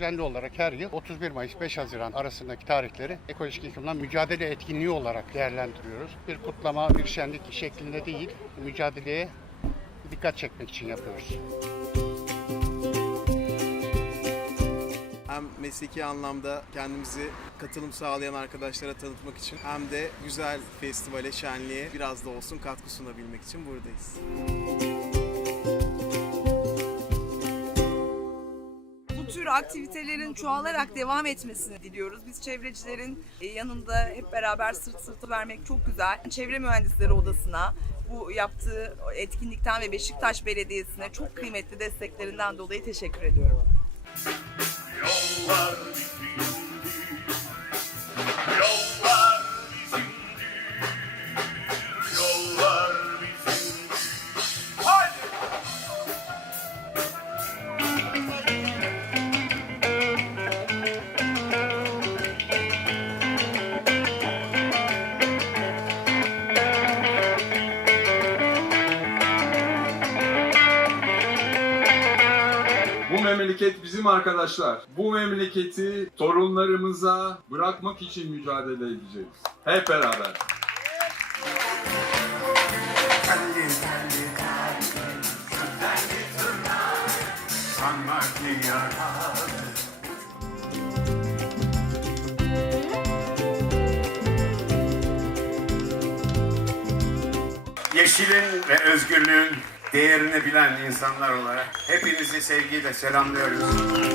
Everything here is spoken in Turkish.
düzenli olarak her yıl 31 Mayıs 5 Haziran arasındaki tarihleri ekolojik yıkımla mücadele etkinliği olarak değerlendiriyoruz. Bir kutlama, bir şenlik şeklinde değil, mücadeleye dikkat çekmek için yapıyoruz. Hem mesleki anlamda kendimizi katılım sağlayan arkadaşlara tanıtmak için hem de güzel festivale, şenliğe biraz da olsun katkı sunabilmek için buradayız. Tür aktivitelerin çoğalarak devam etmesini diliyoruz. Biz çevrecilerin e, yanında hep beraber sırt sırta vermek çok güzel. Çevre Mühendisleri Odası'na bu yaptığı etkinlikten ve Beşiktaş Belediyesi'ne çok kıymetli desteklerinden dolayı teşekkür ediyorum. Bu memleket bizim arkadaşlar. Bu memleketi torunlarımıza bırakmak için mücadele edeceğiz. Hep beraber. Yeşilin ve özgürlüğün değerini bilen insanlar olarak hepinizi sevgiyle selamlıyoruz.